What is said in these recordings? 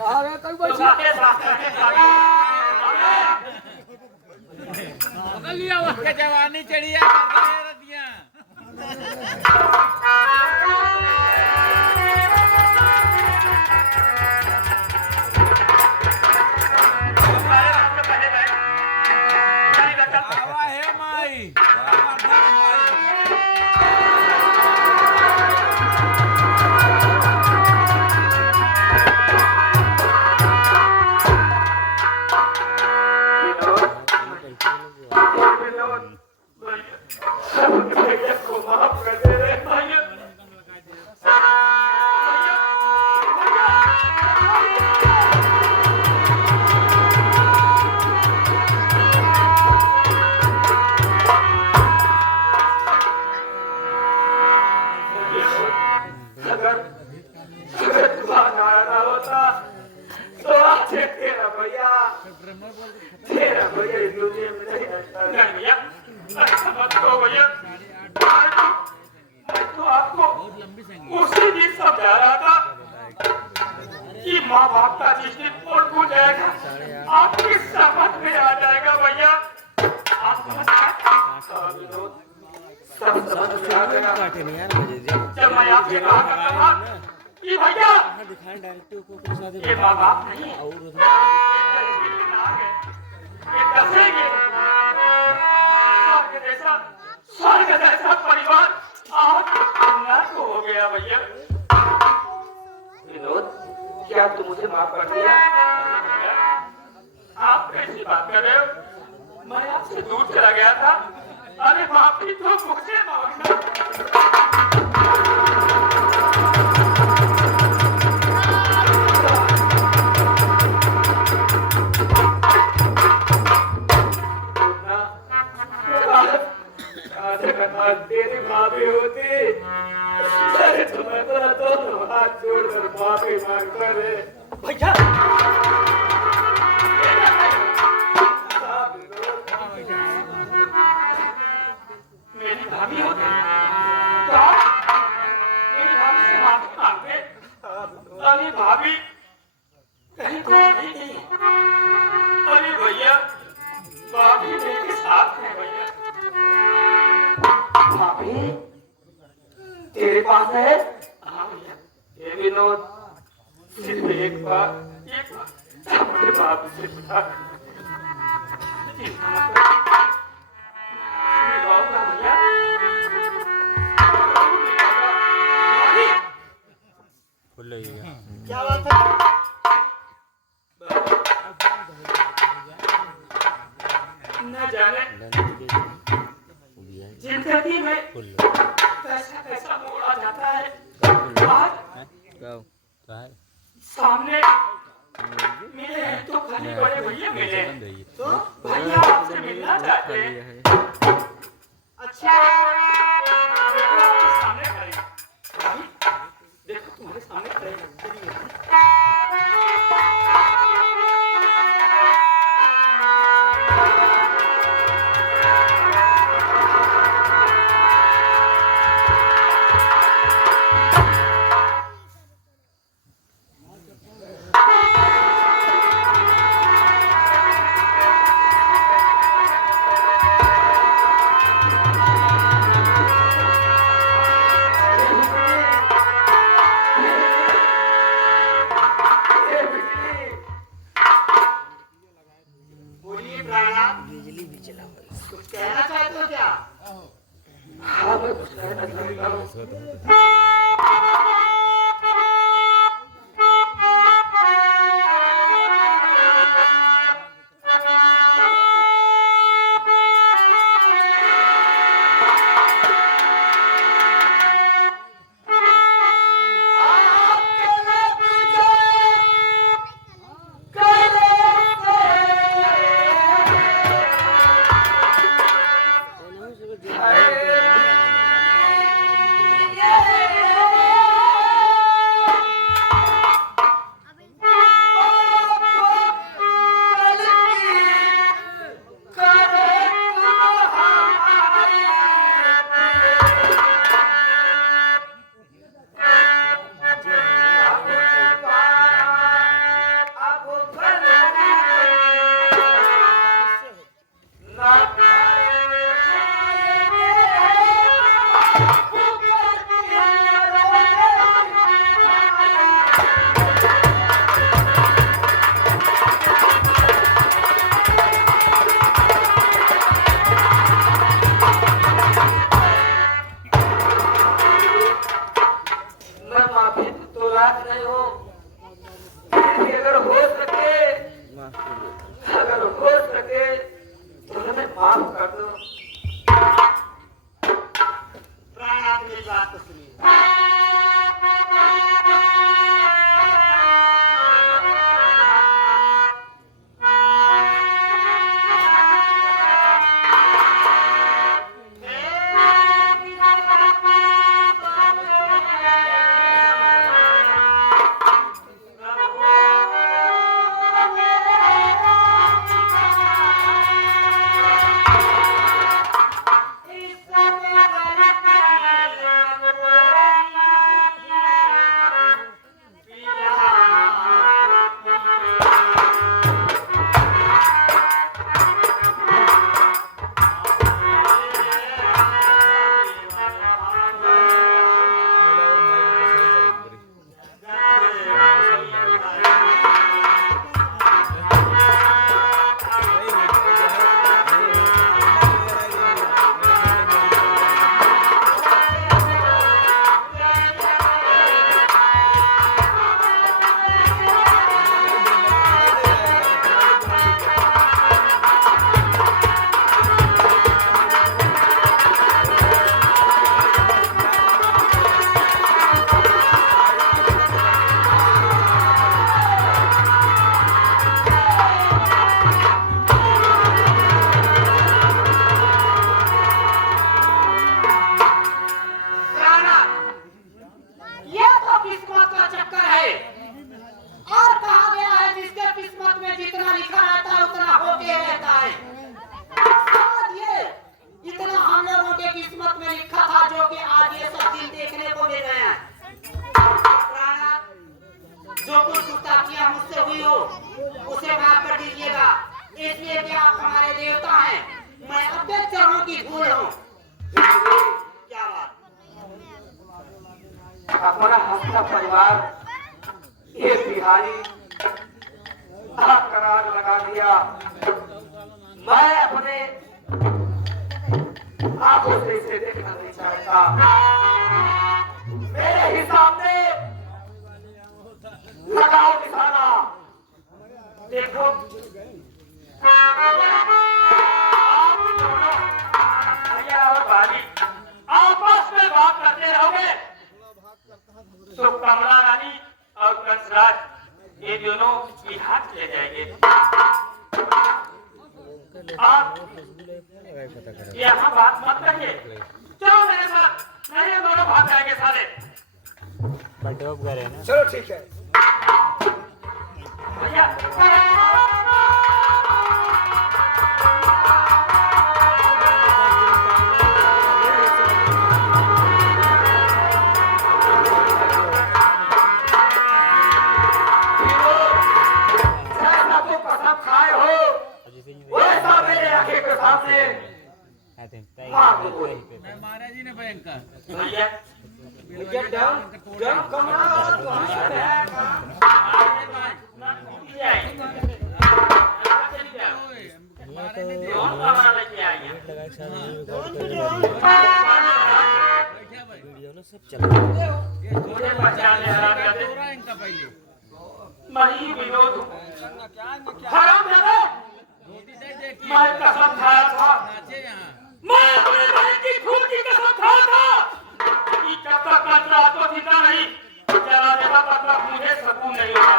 अरे तक बची पकड़ लिया वो के जवानी चढ़िया कर रहे रतियां आवा है माई तेरा भैया इस दुनिया में नहीं रहता नहीं भैया मत कहो भैया मैं तो आपको उसी दिन समझा रहा था कि माँ बाप का जिस दिन पोल खुल जाएगा आपकी समझ में आ जाएगा भैया आप समझ जब मैं आपसे कहा करता था कि भैया ये माँ बाप नहीं ये दसेंगे स्वर्ग जैसा परिवार आज नर्क हो गया भैया। विनोद क्या तुम मुझे माफ कर दिया? आप कैसी बात कर रहे हो? मैं आपसे दूर चला गया था। अरे माफी तो मुझे मांगना। तेरी माँ भी होती अरे तुम्हें तो दोनों हाथ जोड़कर माफी मांगता रे भैया। मेरी भाभी होती तो आप मेरी भाभी से माफी मांगते। अरे भाभी कहीं तो नहीं थी। अरे भैया भाभी मेरे साथ है भैया। भाभी तेरे पास है? हाँ भैया। ये विनोद सिर्फ एक बार अपने बाप से पूछा भैया क्या बात है? न जाने जिंदगी में कैसा कैसा मोड़ आ जाता है। आज सामने मिले हैं तो खाली बड़े भैया मिले तो भैया आपसे मिलना चाहते हैं। अच्छा देखो आपके सामने खड़े देखो तुम्हारे सामने खड़े कुछ कहना चाहते हो क्या? हाँ मैं कुछ कहना चाहता हूँ। Yeah! गुस्ताखियां मुझसे हुई हो उसे माफ कर दीजिएगा, इसलिए कि आप हमारे देवता हैं, मैं अपने चरणों की धूल हूँ। क्या बात? अपना हंसता परिवार ये बिहारी करार लगा दिया। मैं अपने आंखों से इसे देखना नहीं चाहता। मेरे हिसाब से लगाओ निशाना। देखो आप दोनों भैया और भाभी आपस में बात करते रहोगे तो कमला रानी और कंसराज ये दोनों बिहार चले जाएंगे। आप यहाँ बात मत करिए, चलो मेरे साथ, नहीं हम दोनों भाग जाएंगे सारे। चलो ठीक है। भैया खाए हो वैसा मेरे आंखें के सामने मार दो गोली। मैं महाराज जी ने भयंकर भैया इनका पहले मही विनोद हराम जादा मैं कसम खाया था, नाचे यहाँ मैं अपने बहन की खून की कसम खाया था कि जब तक कंसरा तो जिंदा नहीं जला देगा तब तक मुझे सकून नहीं होगा।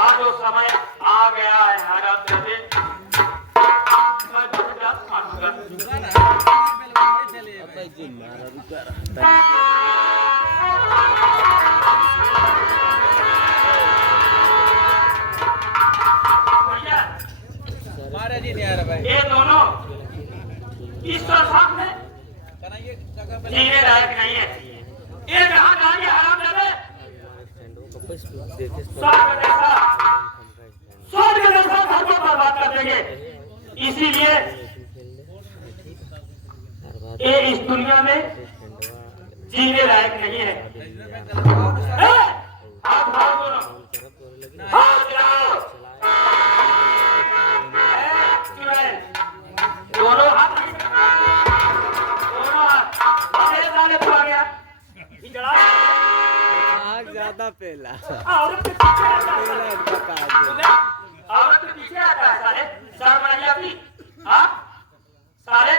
आज वो समय आ गया है हराम जादे, मैं तुझे मारूंगा। महाराज जी नहीं आ रहा भाई। ये दोनों इस संसार में ये जगह पे जीने लायक नहीं है। ये जहाँ जाएंगे हराम जादे स्वर्ग जैसा घर को बर्बाद कर देंगे। इसीलिए ये इस दुनिया में जीने लायक नहीं है। हाथ उठाओ दोनों, हाथ उठाओ। दोनों हाथ, दोनों हाथ। अरे साले तो आ गया इधड़ा ज्यादा पहला औरत के पीछे आता है। औरत के पीछे आता है साले, शर्म नहीं आती? हाँ साले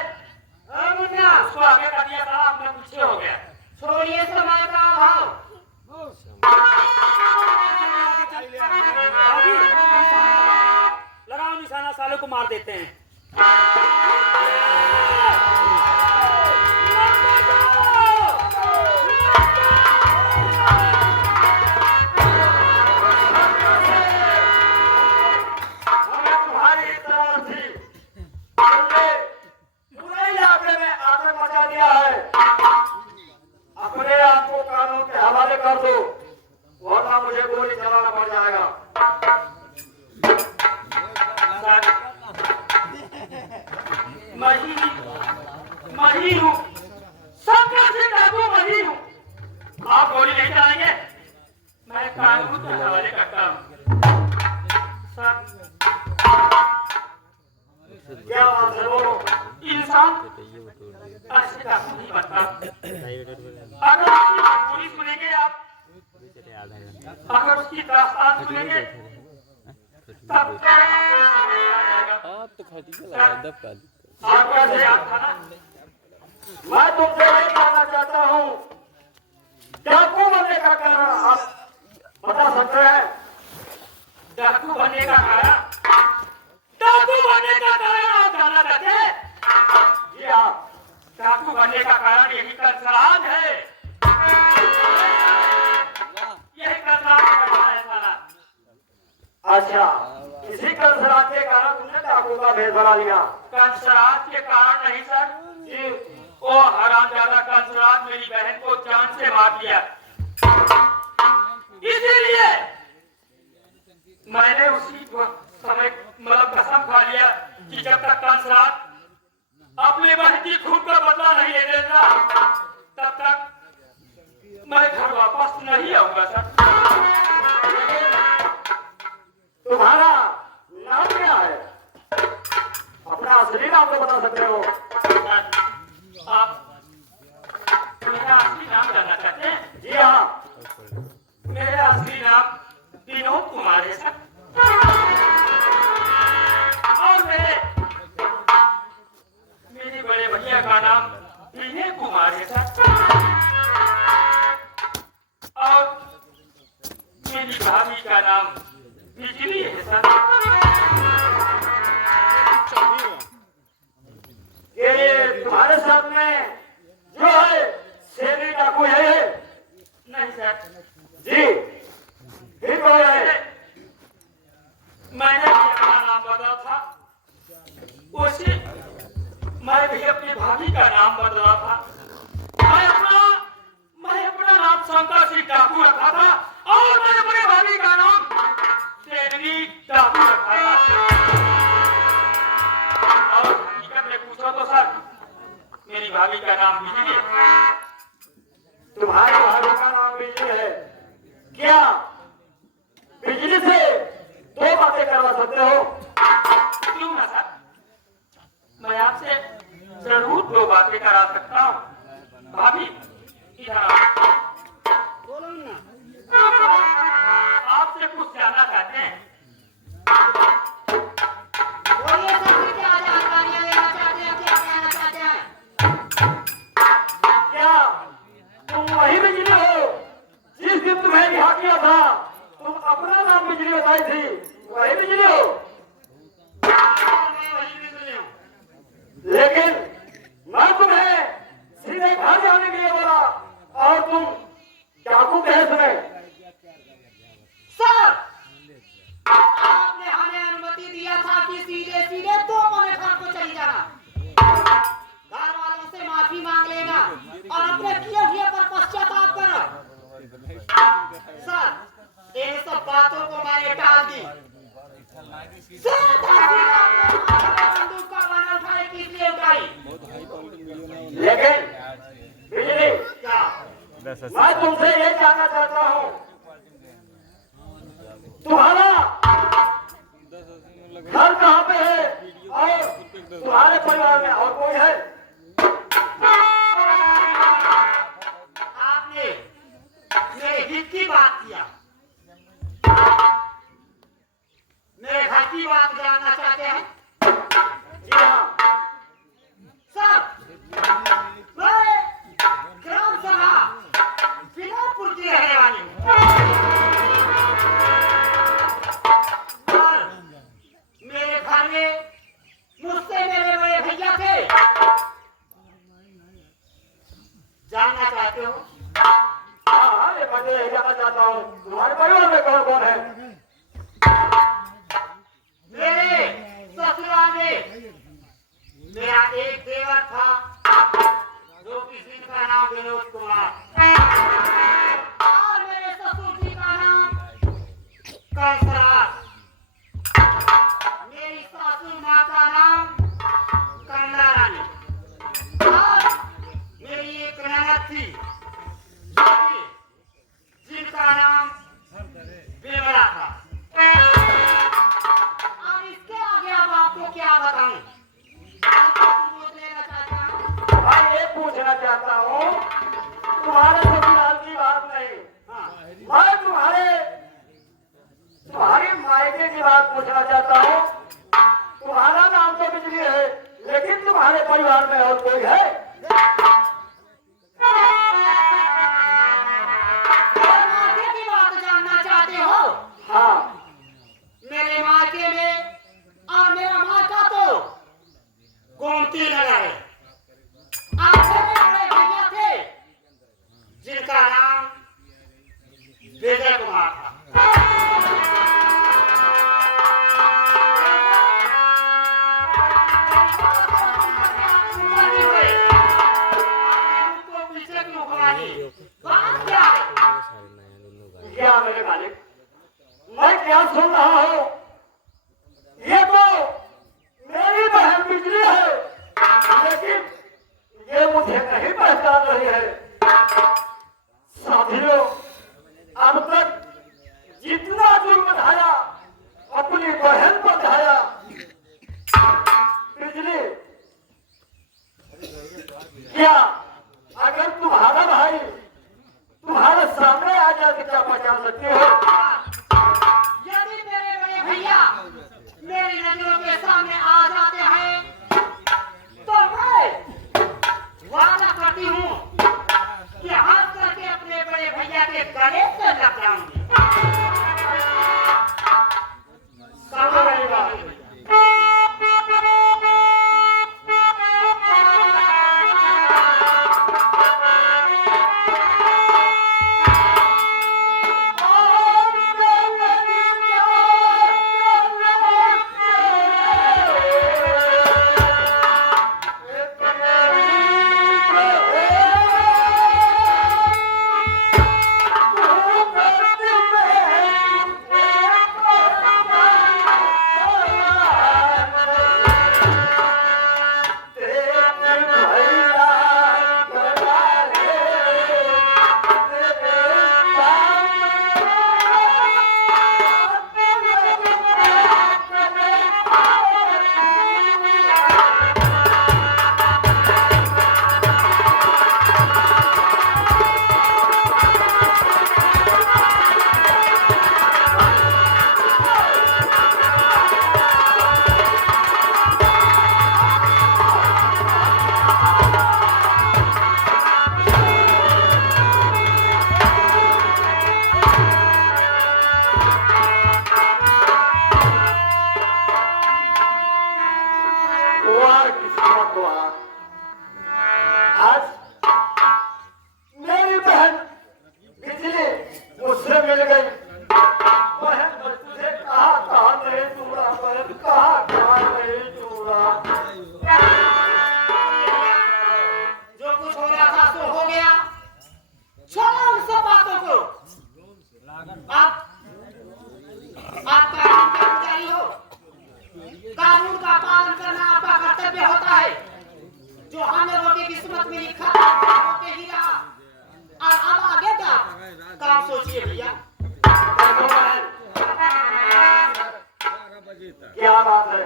उसको आगे कर दिया था, अपने पीछे हो गया। छोड़िए समय का अभाव, अभी लगाओ निशाना, साले को मार देते हैं। तुम्हारी तरह थी पूरे इलाके में आतंक मचा दिया है। अपने आप को कानून के हवाले कर दो वरना मुझे गोली चलाना पड़ जाएगा। मैं ही हूँ, सबका से डाकू मैं ही हूँ। आप गोली नहीं चलाएंगे, मैं कानून के हवाले करता हूँ। क्या बात है बोलो, इंसान ऐसे डाकू नहीं बनता। अगर उसकी मजबूरी सुनेंगे आप, अगर उसकी दास्तान सुनेंगे तब आप तो खाती चला दबका आपका से याद था ना, मैं तुमसे ये कहना चाहता हूँ, डाकू बनने का कारण आप बता सकते हैं? डाकू बनने का कारण, डाकू बनने का कारण आप जानना चाहते हैं? जी हाँ, डाकू बनने का कारण यही कंसराज है। यही कंसराज है साला। अच्छा, इसी कंसराज के कारण तुमने डाकू का भेद बना लिया? कंसराज के कारण नहीं सर जी, वो हरामजादा कंसराज मेरी बहन को जान से मार दिया। इसीलिए मैंने उसी समय मतलब कसम खा लिया कि जब तक कंसरात अपने बहन की खून का बदला नहीं ले देगा तब तक मैं घर वापस नहीं आऊंगा सर। तुम्हारा नाम क्या है? अपना असली नाम तो बता सकते हो। आप मेरा असली नाम जानना चाहते हैं? जी हाँ। मेरा असली नाम विनोद कुमार है सर। और मेरे बड़े भैया का नाम विनय कुमार है सर। और मेरी भाभी का नाम बिजली है सर। ये तुम्हारे साथ में जो है शेरी डाकू है? नहीं सर। जी। फिर कौन है? मैंने भी अपना नाम बदला था उसी मैं भी अपनी भाभी का नाम बदला था। मैं अपना नाम शंकर सिंह डाकू रखा था और मैं अपने भाभी का नाम शेरनी डाकू रखा था। और हकीकत में पूछो तो सर मेरी भाभी का नाम बिजली है। तुम्हारी भाभी का नाम बिजली है? क्या बिजली से दो बातें करवा सकते हो? क्यों ना सर, मैं आपसे जरूर दो बातें करा सकता हूँ। भाभी इधर आओ। बोलो ना। आपसे कुछ जानना चाहते हैं? बोलिए सर, क्या जानकारियां लेना चाहते हैं, क्या कहना चाहते हैं? क्या तुम वही बिजली हो जिस दिन तुम्हें रिहा किया था? तुम अपना नाम बिजली बताई थी, वही बिजली हो? मैं वही बिजली हूँ। लेकिन मैं तुम्हें सीधे घर जाने के लिए बोला और तुम डाकू कहे सुने। सर, आपने हमें अनुमति दिया था कि सीधे सीधे 2 कोने घर को चली जाना, घर वालों से माफी मांग लेना और अपने किए हुए पर पश्चाताप करो। सर, इन सब बातों को मैंने टाल दी। सर, बंदूक का बना उठाए किस लिए उठाई? लेकिन बिजली, क्या? मैं तुमसे ये जानना चाहता हूँ, तुम्हारा घर कहाँ पे है और तुम्हारे परिवार में और कोई है? आपने मेरे हित की बात किया, मेरे घर की बात जानना चाहते हैं? जी हाँ। सर, मैं ग्राम सभा बिलासपुर की रहने वाली हूँ और मेरे घर में मुझसे मेरे बड़े भैया थे। जानना चाहते हो? हाँ, ये बात यही जानना चाहता हूँ, तुम्हारे परिवार में कौन कौन है? मेरे ससुराल में मेरा एक देवर था जो कि जिनका नाम विनोद कुमार और मेरे ससुर जी का नाम कंसराज, मेरी सासू माँ का नाम कमला रानी और मेरी एक ननद थी जो कि जिनका नाम विमला था। क्या सुन रहा हूं? ये तो मेरी बहन बिजली है, लेकिन ये मुझे नहीं पहचान रही है। साथियों, अब तक जितना जुर्म ढाया अपनी बहन पर ढाया। बिजली, क्या अगर तुम्हारा भाई तुम्हारे सामने आ जाए तो क्या पहचान सकते हो? यदि मेरे बड़े भैया मेरी नजरों के सामने आ जाते हैं तो मैं वादा करती हूँ कि हाथ करके अपने बड़े भैया के गले से लग जाऊंगी। समझ रहेगा। आज मेरी बहन बिजली मुझसे मिल गई। बहन मुझसे कहाँ नहीं दूरा, बहन कहाँ नहीं दूरा। जो कुछ हो रहा था सो हो गया, छोड़ो उन सब बातों को। आप कानून के पुजारी हो, कानून का पालन करना आपका कर्तव्य होता है। जो हम लोगों की किस्मत में लिखा था वो पे ही रहा। और अब आगे का काम सोचिए भैया। देखो बहन, क्या बात है?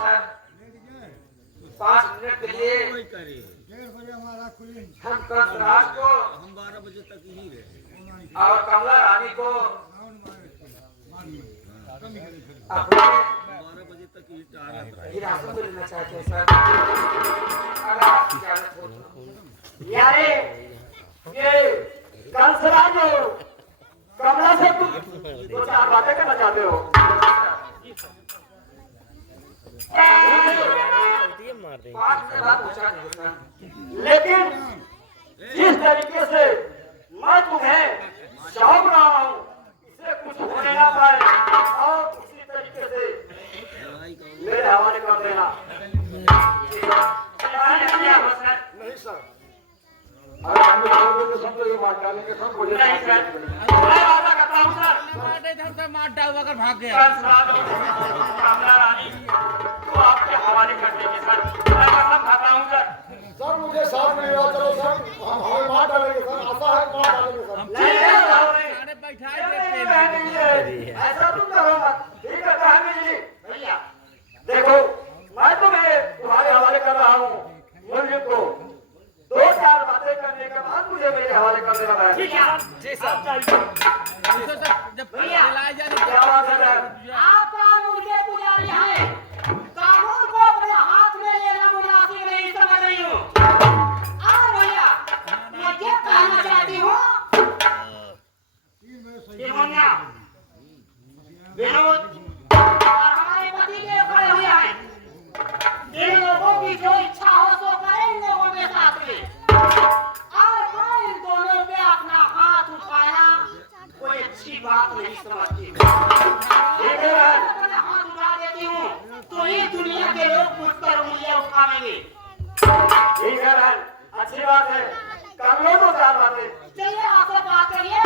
सर 5 मिनट के लिए हम कंसराज को हम 12 बजे तक यहीं रहे। और कमला रानी को 12 बजे तक यहीं टहलत रहे। हिरासत में लेना चाहते हैं सर। अगर आपकी इजाजत हो तो। यारे ये कंसराज हो, कमला से तुम 2-4 बातें करना चाहते हो। मार देंगे। 5 मिनट बाद पूछा नहीं सर। लेकिन जिस तरीके से मैं तुम्हें सौंप रहा हूँ, इसे कुछ होने ना पाए और उसी तरीके से मेरे हवाले कर देना। नहीं सर, अगर हम लोग तो समझो ये मार डालेंगे सर, मुझे नहीं सर, मैं वादा करता हूँ सर। मार इधर से मार डाल अगर भाग गया। कंसराज कमला रानी को आपके हवाले कर देंगे सर। मैं कसम खाता हूँ सर। सर मुझे साथ में लेवा चलो सर, हम हमें मार डालेंगे सर, आशा है मार डालेंगे सर। सारे बैठाए थे। ऐसा तुम करो मत, ठीक है बहन बिजली। भैया देखो मैं तुम्हें तुम्हारे हवाले कर रहा हूँ मुल्जिम को। 2-4 बातें करने के बाद मुझे मेरे हवाले कर देना है। ठीक है जी सर। जब चलाए जाने क्या बात है बहन? आप कानून के पुजारी हैं, कानून को अपने हाथ में लेना मुनासिब नहीं समझ रही हूँ। और भैया मैं ये कहना चाहती हूँ कि मुन्ना विनोद और हमारे पति के खड़े हुए हैं। इन लोगों की जो इच्छा हो सो करें इन लोगों के साथ में। और मैं इन दोनों पे अपना हाथ उठाया कोई अच्छी बात नहीं समझती। ठीक है बहन, अपना हाथ उठा देती हूँ तो ये दुनिया के लोग मुझ पर उंगलियां उठाएंगे। ठीक है बहन, अच्छी बात है। कर लो तो चार बातें। चलिए आपसे बात करिए